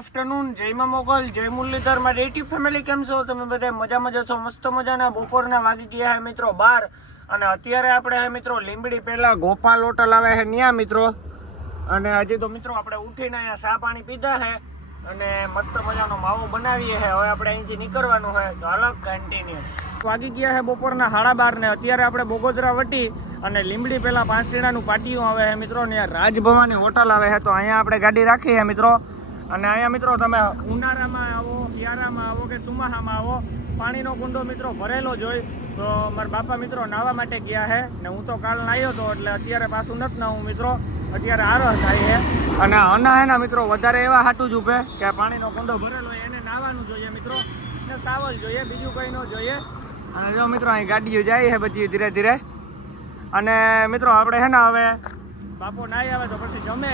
Afternoon, જય મોગલ, જય મુરલીધર, મારી યુટ્યુબ ફેમિલી કેમ છો? તમે બધા મજામાં છો? મસ્ત મજાના બપોરના વાગી ગયા હે મિત્રો 12 અને અત્યારે આપણે હે મિત્રો લીંબડી પહેલા ગોપાલ હોટલ આવે છે ત્યાં મિત્રો. અને હજી તો મિત્રો આપણે ઉઠીને અહીંયા ચા પાણી પીધા છે અને મસ્ત મજાનો માવો બનાવીએ છે. હવે આપણે અહીંથી નીકળવાનું છે તો હાલો કન્ટિન્યુ. વાગી ગયા છે બપોરના 12:30 ને અત્યારે આપણે બોગોદરા વટી અને લીંબડી પહેલા પાંચસીણાનું પાટિયું આવે છે મિત્રો. ત્યાં રાજભવાની હોટલ આવે છે તો અહીંયા આપણે ગાડી રાખી છે મિત્રો. અને અહીંયા મિત્રો તમે ઉનાળામાં આવો, શિયાળામાં આવો કે સુમાહામાં આવો, પાણીનો કુંડો મિત્રો ભરેલો જ હોય. તો મારા બાપા મિત્રો નાહવા માટે ગયા છે ને હું તો કાલ નાહ્યો હતો એટલે અત્યારે પાછું નથી નાહું મિત્રો. અત્યારે આરો થાય છે અને અના હે મિત્રો વધારે એવા હાટું જ ઉભે કે પાણીનો કુંડો ભરેલો હોય એને નાહવાનું જોઈએ મિત્રો ને સાવલ જોઈએ, બીજું કંઈ ન જોઈએ. અને જો મિત્રો અહીં ગાડીઓ જાય છે બધી ધીરે ધીરે. અને મિત્રો આપણે છે ને હવે બાપો નાહી આવે તો પછી જમે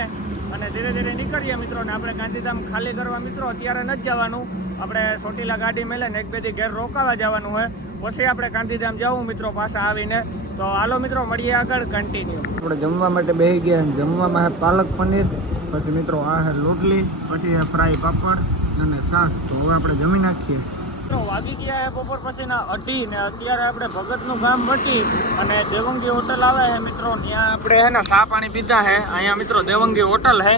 અને ધીરે ધીરે નીકળીએ મિત્રો. ને આપણે ગાંધીધામ ખાલી કરવા મિત્રો અત્યારે નથી જવાનું, આપણે ચોટીલા ગાડી મેલે ને એક બે દી ઘેર રોકાવા જવાનું હોય પછી આપણે ગાંધીધામ જવું મિત્રો પાછા આવીને. તો હાલો મિત્રો મળીએ આગળ કન્ટિન્યુ. આપણે જમવા માટે બેસી ગયા. જમવામાં છે પાલક પનીર, પછી મિત્રો આ છે રોટલી, પછી ફ્રાય પાપડ અને છાશ. તો હવે આપણે જમી નાખીએ. વાગી ગયા છે બપોર પછીના 2:30 ને અત્યારે આપણે ભગતનું ગામ વટી અને દેવંગી હોટલ આવે છે મિત્રો. ત્યાં આપણે હે ને ચા પાણી પીધા છે. અહીંયા મિત્રો દેવંગી હોટલ છે.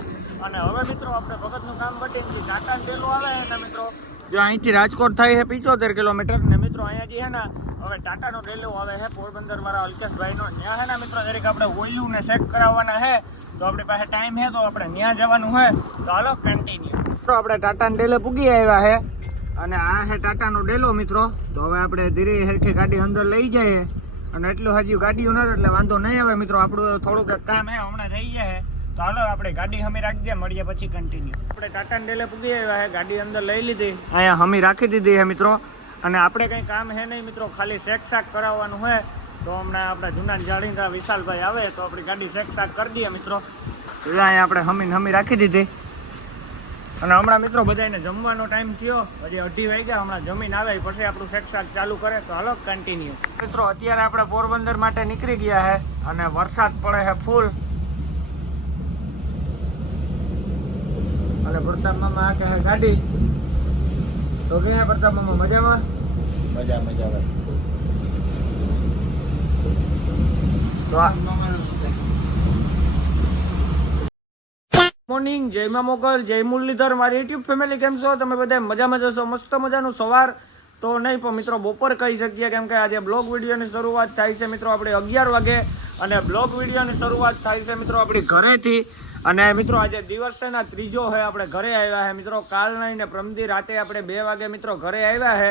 અને હવે મિત્રો આપણે ભગતનું ગામ વટી ટાટા ડેલો આવે છે ને મિત્રો. જો અહીંથી રાજકોટ થાય છે 75 કિલોમીટર ને મિત્રો અહીંયા જે છે ને હવે ટાટાનો ડેલો આવે છે પોરબંદર મારા અલ્કેશભાઈનો. ત્યાં છે ને મિત્રો દરેક આપણે ઓઇલું ને ચેક કરાવવાના છે તો આપણી પાસે ટાઈમ છે તો આપણે ત્યાં જવાનું છે. તો હાલો કન્ટિન્યુ. તો આપણે ટાટા ડેલે પૂગી આવ્યા છે અને આ છે ટાટાનો ડેલો મિત્રો. તો હવે આપણે ધીરે હરખી ગાડી અંદર લઈ જઈએ અને એટલું હજી ગાડીઓ નથી એટલે વાંધો નહીં આવે મિત્રો. આપણું થોડુંક કામ છે હમણાં થઈ જાય. તો હાલો આપણે ગાડી હમી રાખી દઈએ, મળીએ પછી કન્ટિન્યુ. આપણે ટાટા ડેલે પૂગી આવ્યા છે, ગાડી અંદર લઈ લીધી, અહીંયા હમી રાખી દીધી છે મિત્રો. અને આપણે કંઈ કામ છે નહીં મિત્રો, ખાલી શેક શાક કરાવવાનું હોય તો હમણાં આપણા જૂના જાણીતા વિશાલભાઈ આવે તો આપણી ગાડી શેક શાક કરી દઈએ મિત્રો. અહીંયા આપણે હમી રાખી દીધી. અને હમણાં મિત્રો બધાને જમવાનો ટાઈમ થયો, હજી 2:30 વાગ્યા. હમણાં જમીન આવે પછી આપણું શેક શાક ચાલુ કરે. તો હાલો કન્ટિન્યુ. મિત્રો અત્યારે આપણે પોરબંદર માટે નીકળી ગયા છે અને વરસાદ પડે છે ફૂલ. અને પ્રતાપ મામા આ કહે ગાડી તો ગયા. પ્રતાપ મામા મજામાં? મજા ભાઈ. મોર્નિંગ, જય મોગલ, જય મુરલીધર, મારી યુટ્યુબ ફેમિલી કેમ છો? તમે બધા મજામાં જશો? મસ્ત મજાનું સવાર તો નહીં પણ મિત્રો બપોર કહી શકીએ કેમ કે આજે બ્લોગ વિડીયોની શરૂઆત થાય છે મિત્રો આપણે 11 વાગે. અને બ્લોગ વિડીયોની શરૂઆત થાય છે મિત્રો આપણી ઘરેથી. અને મિત્રો આજે દિવસ છે ને ત્રીજો છે આપણે ઘરે આવ્યા છે મિત્રો. કાલ નહીં ને પ્રમદી રાતે આપણે 2 વાગે મિત્રો ઘરે આવ્યા છે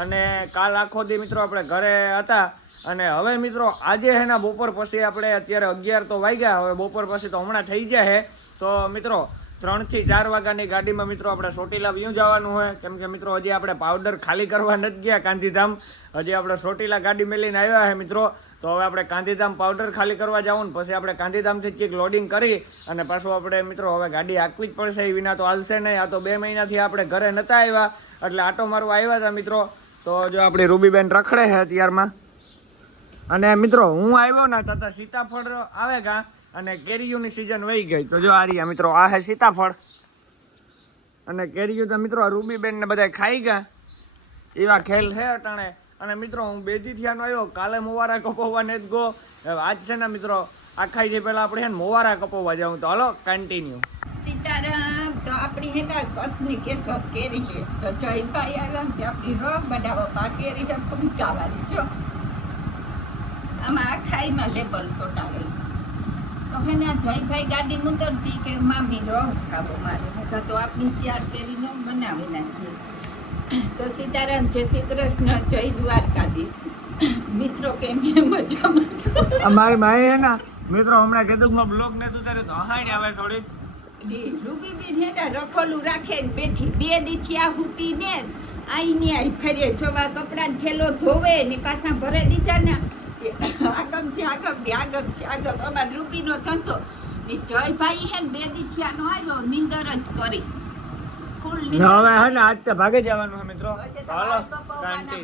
અને કાલ આખો દી મિત્રો આપણે ઘરે હતા. અને હવે મિત્રો આજે છે ને બપોર પછી આપણે અત્યારે 11 તો વાગ્યા, હવે બપોર પછી તો હમણાં થઈ જાય છે. તો મિત્રો 3 થી 4 વાગ્યાની ગાડીમાં મિત્રો આપણે ચોટીલા વ્યૂ જવાનું હોય કેમ કે મિત્રો હજી આપણે પાવડર ખાલી કરવા નથી ગયા ગાંધીધામ. હજી આપણે ચોટીલા ગાડી મેલીને આવ્યા છે મિત્રો. તો હવે આપણે ગાંધીધામ પાવડર ખાલી કરવા જવું ને પછી આપણે ગાંધીધામથી ચીક લોડિંગ કરી અને પાછું આપણે મિત્રો હવે ગાડી હાંકવી જ પડશે. એ વિના તો હાલશે નહીં. આ તો 2 મહિનાથી આપણે ઘરે નહોતા આવ્યા એટલે આટો મારવા આવ્યા હતા મિત્રો. તો જો આપણી રૂબીબેન રખડે છે અત્યારમાં. અને મિત્રો હું આવ્યો ને તથા સીતાફળ આવે કાં અને કેરીઓની સિઝન વહી ગઈ. તો જો આ રહ્યા મિત્રો આ છે સીતાફળ અને કેરીઓ તો મિત્રો રૂબીબેન ને બધા ખાઈ ગયા એવા ખેલ છે અટાણે. અને મિત્રો હું 2 દી થયાનો આવ્યો. કાલે મોવારા કપાવવા ને જ ગો. આજ છે ને મિત્રો આખાઈથી પહેલા આપણે છે ને મોવારા કપાવવા જાઉં. તો હાલો કન્ટિન્યુ. સીતારામ. તો આપણી હેના કસની કેસો કેરી લે તો જયભાઈ આવ્યા ને આપણી રોગ બનાવો પા કેરી છે ફૂંકાવાની. જો આમાં આખાઈમાં લેબલ સોટાવેલું. તો હેના જયભાઈ ગાડી મુતરતી કે મામી રોગ ખાવો મારે તો આપણી શિયાર કેરીનો બનાવી નાખીએ. તો સીતારામ, જય શ્રી કૃષ્ણ, જય દ્વારકાધીશ. મિત્રો કેમ મજામાં? અમારી માઈ હે ને મિત્રો હમણાં કીધું બ્લોગ ને તું તારે તો હાઈ આવે થોડી. રૂબીબેન હે ને રખોલું રાખે ને બેઠી 2 દી થયા હુતી ને આઈને આઈ ફરે જોવા કપડાં થેલો ધોવે ને પાછા ભરે દીધા ને આગમથી આગમ અમાર રૂબીનો ધંધો ને જયભાઈ હે ને 2 દી થયા નો આવ્યો નીંદર જ કરી ફૂલ નીંદર. હવે હે ને આજ તો ભાગે જવાનું છે મિત્રો. હાલો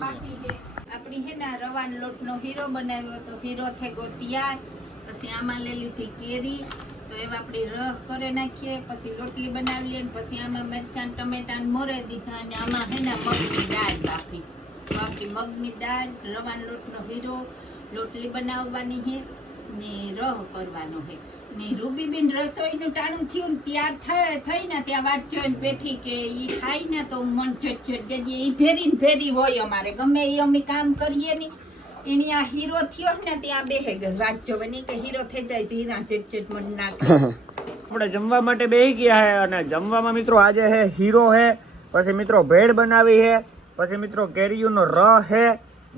બાકી છે આપણી હે ને રવાનો લોટનો હીરો બનાવ્યો તો હીરો થઈ ગયો તૈયાર. પછી આમાં લઈ લીધી કેરી. તો એવા આપણે રસ કરી નાખીએ, પછી રોટલી બનાવીએ, પછી આમાં મરચાં ટમેટા મોરે દીધા અને આમાં હે ને મગની દાળ બાફી. તો આપણી મગની દાળ, રવાનો લોટનો હીરો, રોટલી બનાવવાની છે ને રહ કરવાનો છે. ને રૂબીબેન રસોઈનું ટાણું થયું ને ત્યાર થઈને ત્યાં વાત જોઈને બેઠી કે ઈ ખાય ને તો મન ઝટઝટ જઈએ. ઈ ભેરી ને ભેરી હોય અમારે, ગમે એ અમે કામ કરીએ ને એની આ હીરો થયો ને ત્યાં બેહે ગયો વાત જોવાની કે હીરો થઈ જાય તો હીરા ઝટઝટ મન નાખે. આપણે જમવા માટે બેસી ગયા હે અને જમવામાં મિત્રો આજે હે હીરો હે, પછી મિત્રો ભેળ બનાવી હે, પછી મિત્રો કેરીયુંનો રસ હે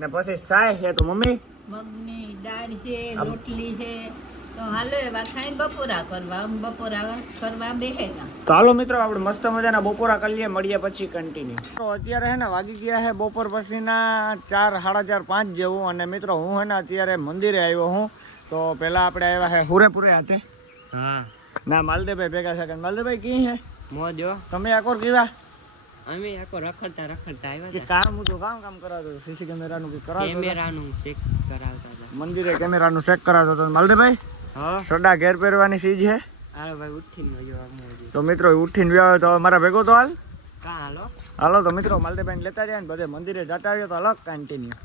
ને પછી સાય હે. તો મમ્મી મગની દાળ છે, રોટલી છે. તો હાલો એવા ખાઈ બપોરા કરવા, બપોરા કરવા બેહેગા. તો હાલો મિત્રો આપણે મસ્ત મજાના બપોરા કરી લઈએ, મળીએ પછી કન્ટિન્યુ. તો અત્યારે હે ને વાગી ગયા હે બપોર પછીના 4, 4:30, 5 જેવું. અને મિત્રો હું હે ને અત્યારે મંદિરે આવ્યો હું. તો પહેલા આપણે આવ્યા હે હુરેપુરે હાથે. હા ના માલદેભાઈ ભેગા છે. માલદેભાઈ કી હે મોજો તમે આકોર કેવા અમે આખો રખડતા આવ્યા કે કામ હું તો કામ કરાવતો સીસી કેમેરાનું કે કરાવતો કેમેરાનું ચેક કરાવતા હતા મંદિરે કેમેરાનું ચેક કરાવતો હતો. માલદેભાઈ હા સડા ઘેર પહેરવાની સીજ હે. અરે ભાઈ ઉઠીને ગયો આમ તો મિત્રો ઉઠીને વ્યાવ તો મારા ભેગો તો હાલ. કા હાલો હાલો તો મિત્રો માલદેભાઈ લેતા જાય ને બધે મંદિરે જતા આવ્યો તો અલગ કન્ટિન્યુ.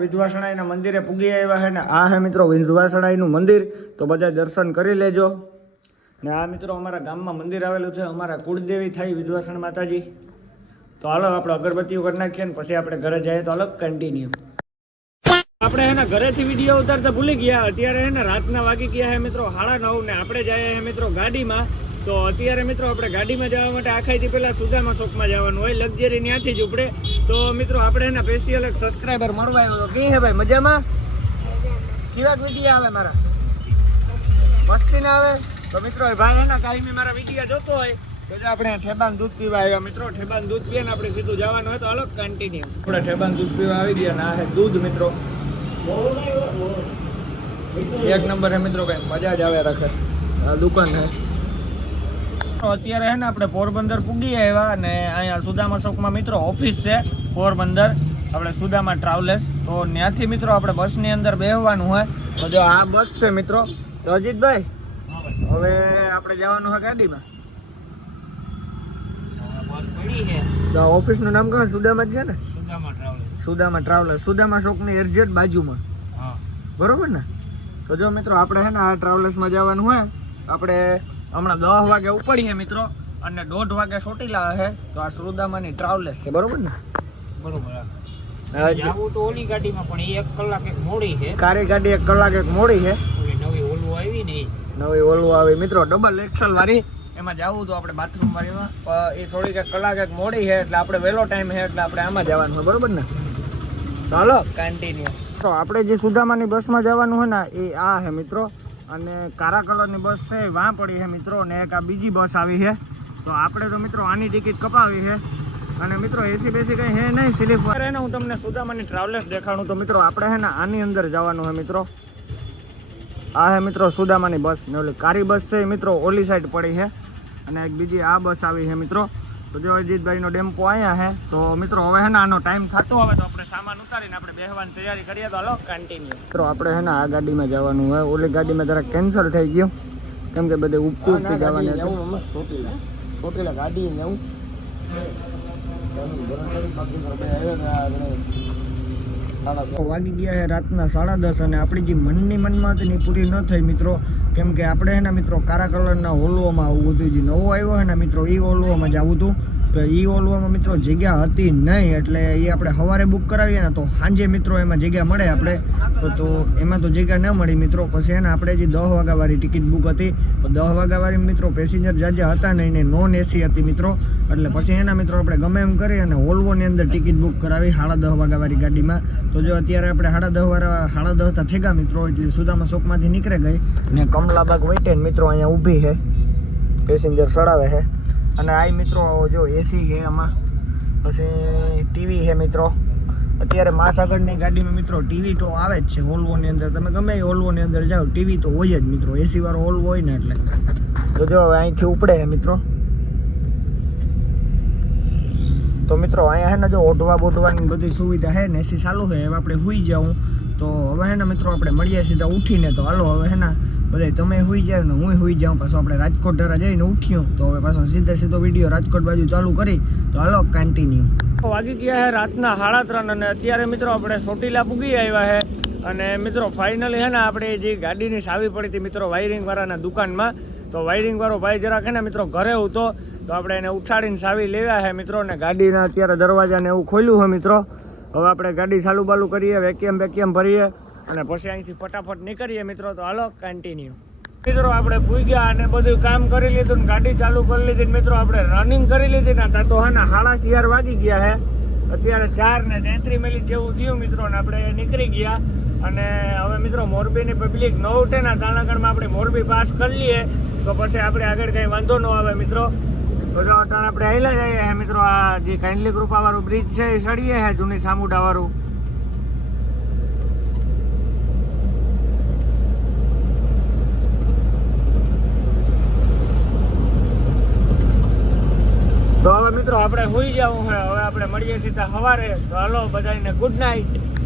વિધવાસણાઈના મંદિરે પૂગી આવ્યા છે ને આ હે મિત્રો વિધવાસણાઈનું મંદિર. તો બધા દર્શન કરી લેજો. ને આ મિત્રો અમારા ગામમાં મંદિર આવેલું છે, અમારા કુળદેવી થઈ વિધવાસણ માતાજી. તો હાલો આપણે અગરબત્તીઓ કરી નાખીએ ને પછી આપણે ઘરે જઈએ તો અલગ કન્ટિન્યુ. આપણે હે ને ઘરેથી વિડીયો ઉતારતા ભૂલી ગયા. અત્યારે હે ને રાતના વાગી ગયા હે મિત્રો 9:30 ને આપણે જઈએ હે મિત્રો ગાડીમાં. તો અત્યારે મિત્રો આપણે ગાડીમાં જવા માટે આખાઈથી પહેલા સુદામા ચોકમાં જવાનું હોય, લક્ઝરી ત્યાંથી જ ઉપડે. તો મિત્રો આપણે હે ને સ્પેશિયલ એક સબસ્ક્રાઈબર મળવા આવ્યો. કે હે ભાઈ મજામાં? કેવા વિડીયો આવે મારા? મસ્તી ના આવે? તો મિત્રો ભાઈ હે ને કાયમી મારા વિડીયો જોતો હોય તો જો આપણે ઠેબાન દૂધ પીવા આવ્યા મિત્રો. ઠેબાન દૂધ પીએ ને આપણે સીધું જવાનું હોય તો અલગ કન્ટિન્યુ. આપણે ઠેબાન દૂધ પીવા આવી ગયા ને આ હે દૂધ મિત્રો. એક નંબર હે મિત્રો, કઈ મજા જ આવે રાખે. આ દુકાન હે. અત્યારે હે ને આપણે પોરબંદર પૂગી આવ્યા અને અહીંયા સુદામા ચોકમાં મિત્રો ઓફિસ છે પોરબંદર, આપણે સુદામા ટ્રાવેલ્સ. તો ત્યાંથી મિત્રો આપણે બસની અંદર બેસવાનું હોય. તો જો આ બસ છે મિત્રો. તો અજીતભાઈ હવે આપણે જવાનું હોય ગાડીમાં. તો ઓફિસનું નામ કહો સુદામા જ છે ને? સુદામા ટ્રાવેલર્સ. સુદામા ચોકની એક્ઝેક્ટ બાજુમાં, બરોબર ને? તો જો મિત્રો આપણે હે ને આ ટ્રાવેલર્સમાં જવાનું હોય. આપણે હમણાં 10 વાગે ઉપડીએ મિત્રો અને 1:30 વાગે ચોટીલા હે. તો આ સુદામાની ટ્રાવેલર્સ છે, બરોબર ને? બરોબર. જાવું તો ઓલી ગાડીમાં પણ 1 કલાક એક મોડી છે. કારી ગાડી 1 કલાક એક મોડી છે. ઓલી નવી ઓલું આવી ને નવી ઓલું આવી મિત્રો, ડબલ એક્સલ વાળી. એમાં જવું તો આપણે બાથરૂમ વાળીમાં એ થોડીક 1 કલાક એક મોડી છે એટલે આપણે વહેલો ટાઈમ છે એટલે આપણે આમાં જવાનું હોય, બરોબર ને? ચાલો કન્ટિન્યુ. તો આપણે જે સુદામાની બસમાં જવાનું હોય ને એ આ છે મિત્રો. અને કાળા કલરની બસ છે વાં પડી છે મિત્રો. અને એક આ બીજી બસ આવી છે. તો આપણે તો મિત્રો આની ટિકિટ કપાવી છે. અને મિત્રો એસી બેસી કંઈ હે નહીં, સ્લીપર હે ને. હું તમને સુદામાની ટ્રાવેલર્સ દેખાડું. તો મિત્રો આપણે હે ને આની અંદર જવાનું છે મિત્રો. આ હે મિત્રો સુદામાની બસ. ને ઓલી કારી બસ છે મિત્રો ઓલી સાઈડ પડી છે. અને એક બીજી આ બસ આવી છે મિત્રો. તો જો અજીતભાઈનો ડેમ્પો અહીંયા છે. તો મિત્રો હવે હે ને આનો ટાઈમ થતો હવે તો આપણે સામાન ઉતારીને આપણે બેસવાની તૈયારી કરીએ. તો હાલો કન્ટિન્યુ. મિત્રો આપણે હે ને આ ગાડીમાં જવાનું હોય. ઓલી ગાડીમાં જરા કેન્સલ થઈ ગયું કેમ કે બધે ઉપતી જવાની ચોટીલા ગાડી જવું. વાગી ગયા છે રાતના 10:30 અને આપણી જે મનની મનમાંની પૂરી ન થઈ મિત્રો. કેમ કે આપણે હે ને મિત્રો કાળા કલરના ઓલવોમાં આવવું હતું. જે નવો આવ્યો છે ને મિત્રો એ ઓલવોમાં જ આવવું હતું. તો એ ઓલવોમાં મિત્રો જગ્યા હતી નહીં એટલે એ આપણે સવારે બુક કરાવીએ ને તો સાંજે મિત્રો એમાં જગ્યા મળે આપણે. તો એમાં તો જગ્યા ન મળી મિત્રો. પછી એને આપણે જે 10 વાગ્યાવાળી ટિકિટ બુક હતી. તો 10 વાગ્યાવાળી મિત્રો પેસેન્જર જાજા હતા નહીં ને નોન એસી હતી મિત્રો. એટલે પછી એના મિત્રો આપણે ગમે એમ કરી અને ઓલ્વોની અંદર ટિકિટ બુક કરાવી 10:30 વાગ્યાવાળી ગાડીમાં. તો જો અત્યારે આપણે 10:30 થઈ ગયા મિત્રો. એટલે સુદામા ચોકમાંથી નીકળે ગઈ ને કમલાબાગ વૈટે મિત્રો અહીંયા ઊભી છે, પેસેન્જર ચડાવે છે. અને આ મિત્રો જો એસી છે આમાં, પછી ટીવી છે મિત્રો. અત્યારે મહાસાગરની ગાડીમાં મિત્રો ટીવી તો આવે જ છે ઓલ્વોની અંદર. તમે ગમે એ ઓલ્વોની અંદર જાઓ ટીવી તો હોય જ મિત્રો. એસી વાળો ઓલ્વો હોય ને એટલે. તો જો હવે અહીંથી ઉપડે છે મિત્રો. તો મિત્રો અહીંયા હે ને જો ઓઢવા બોઢવાની બધી સુવિધા છે ને એસી ચાલુ છે હવે આપણે સુઈ જાઉં તો હવે હે ને મિત્રો આપણે મળીએ સીધા ઉઠીને તો હાલો હવે હે ને બધા તમે સુઈ જાવ ને હું સુઈ જાઉં પાછું આપણે રાજકોટ ધરા જઈને ઉઠ્યું તો હવે પાછો સીધો વિડીયો રાજકોટ બાજુ ચાલુ કરી તો હાલો કન્ટિન્યુ વાગી ગયા છે રાતના 3:30 અને અત્યારે મિત્રો આપણે ચોટીલા પૂગી આવ્યા છે અને મિત્રો ફાઇનલી હે ને આપણે જે ગાડીની ચાવી પડી હતી મિત્રો વાયરિંગ વાળાના દુકાનમાં તો વાયરિંગ વાળો ભાઈ જરાક હે ને મિત્રો ઘરે હતો તો આપણે એને ઉઠાડીને ચાવી લેવા છે મિત્રો ને ગાડીના અત્યારે દરવાજાને એવું ખોલ્યું છે મિત્રો હવે આપણે ગાડી ચાલુ બાલુ કરીએ વેક્યુમ ભરીએ અને પછી અહીંથી ફટાફટ નીકળીએ મિત્રો તો હાલો કન્ટિન્યુ મિત્રો આપણે પૂગ્યા અને બધું કામ કરી લીધું ને ગાડી ચાલુ કરી લીધી ને મિત્રો આપણે રનિંગ કરી લીધી ને તો હે ને 4:30 વાગી ગયા છે અત્યારે 4:33 જેવું થયું મિત્રો ને આપણે નીકળી ગયા અને હવે મિત્રો મોરબીની પબ્લિક ન ઉઠે ને તાણાગઢમાં આપણે મોરબી પાસ કરી લઈએ તો પછી આપણે આગળ કંઈ વાંધો ન આવે મિત્રો તો જો અત્યારે આપણે આવેલા જઈએ હે મિત્રો આ જે કાઇન્ડલી કૃપાવાળું બ્રિજ છે એ ચડીએ હે જૂની સામુડાવાળું તો હવે મિત્રો આપણે સુઈ જવું છે હવે આપણે મળીએ સીધા સવારે તો હાલો બધાને ગુડ નાઇટ